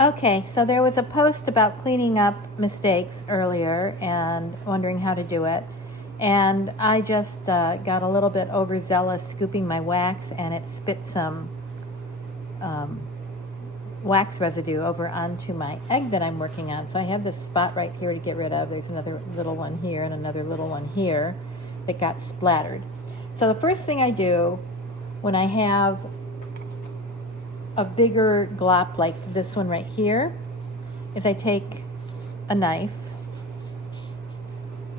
Okay, so there was a post about cleaning up mistakes earlier and wondering how to do it. And I just got a little bit overzealous scooping my wax, and it spit some wax residue over onto my egg that I'm working on. So I have this spot right here to get rid of. There's another little one here and another little one here that got splattered. So the first thing I do when I have a bigger glop like this one right here is I take a knife,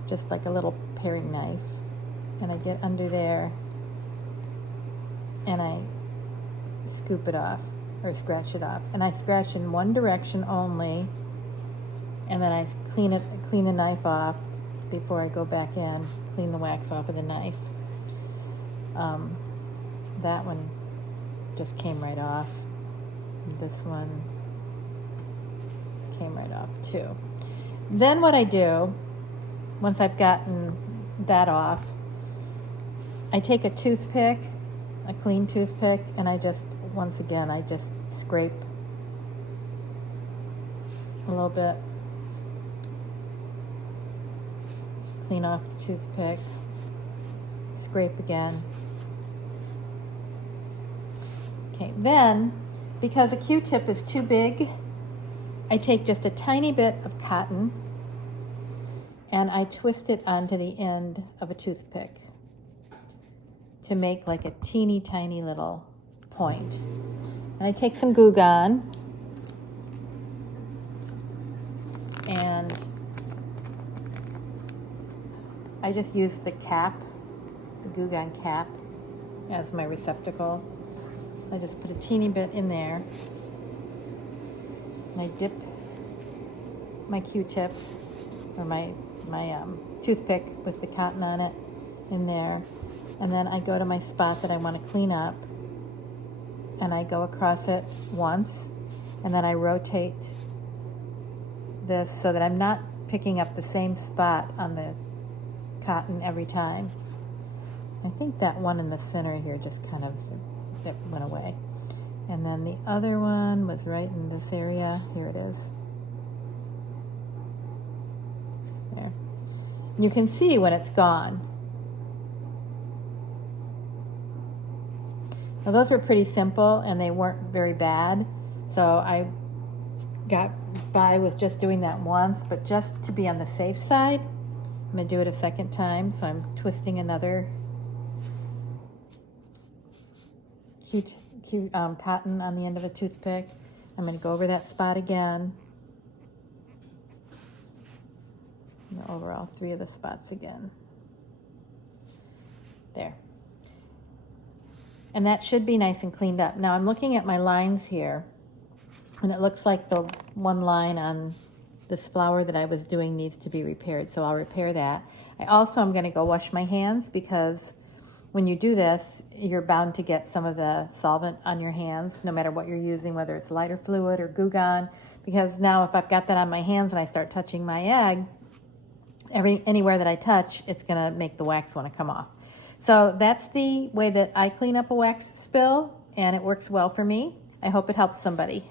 just like a little paring knife, and I get under there and I scoop it off or scratch it off. And I scratch in one direction only, and then I clean the knife off before I go back in, clean the wax off of the knife. That one just came right off. This one came right off too. Then what I do, once I've gotten that off, I take a toothpick, a clean toothpick, and I just scrape a little bit, clean off the toothpick, scrape again. Okay, then, because a Q-tip is too big, I take just a tiny bit of cotton and I twist it onto the end of a toothpick to make like a teeny tiny little point. And I take some Goo Gone and I just use the cap, the Goo Gone cap, as my receptacle. I just put a teeny bit in there. And I dip my Q-tip or my toothpick with the cotton on it in there. And then I go to my spot that I want to clean up and I go across it once, and then I rotate this so that I'm not picking up the same spot on the cotton every time. I think that one in the center here just kind of it went away. And then the other one was right in this area. Here it is. There. You can see when it's gone. Now those were pretty simple and they weren't very bad. So I got by with just doing that once, but just to be on the safe side, I'm going to do it a second time. So I'm twisting another cotton on the end of a toothpick. I'm going to go over that spot again. And over all three of the spots again. There. And that should be nice and cleaned up. Now I'm looking at my lines here, and it looks like the one line on this flower that I was doing needs to be repaired, so I'll repair that. I also am going to go wash my hands, because when you do this, you're bound to get some of the solvent on your hands, no matter what you're using, whether it's lighter fluid or Goo Gone, because now if I've got that on my hands and I start touching my egg, anywhere that I touch, it's going to make the wax want to come off. So that's the way that I clean up a wax spill, and it works well for me. I hope it helps somebody.